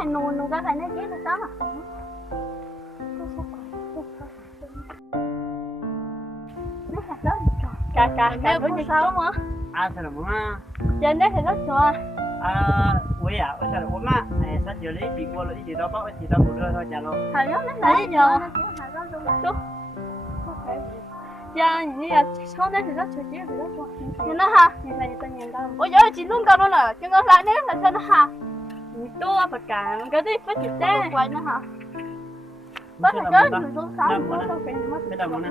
hay nụ nụ cái này chết là sao mà nó hạt đó cả với gì sao mà Asal mama. trên đấy thì rất chua Ui à, asal mama. Sát giờ lấy bị qua lấy gì đó bác gì đó một đôi thôi chả lo. thầy nó nãy giờ đúng dạ như là sau đấy thì rất chua chứ thì rất chua nhưng nó ha như này tự nhiên đâu ôi giời chị luôn cao luôn à chứ nó lại đấy là sao nó ha tua bạc cả cái gì phát triển thế quay nó hả bắt được cái người xuống sáu nó đâu phải mất Cái đồng nè.